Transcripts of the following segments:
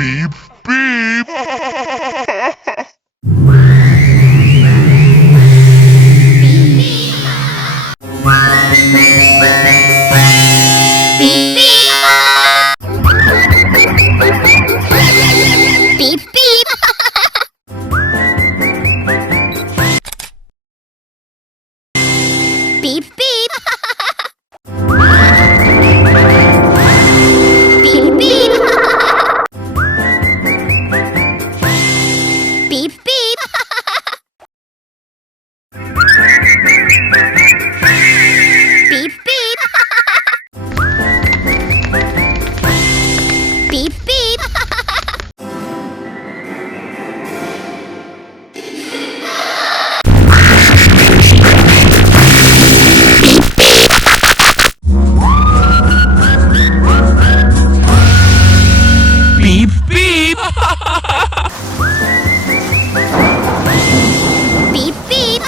Beep, beep. Beep beep. Beep beep. Beep beep. Beep beep. Beep beep. Beep beep. Beep beep. Beep beep. Beep beep. Beep, beep. Beep beep. Beep beep. Beep beep.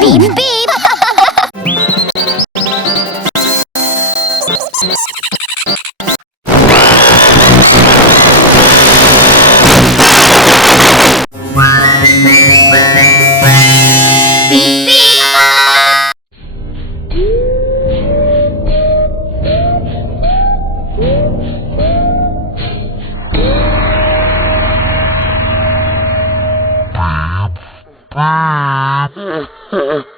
Beep beep. Beep, beep.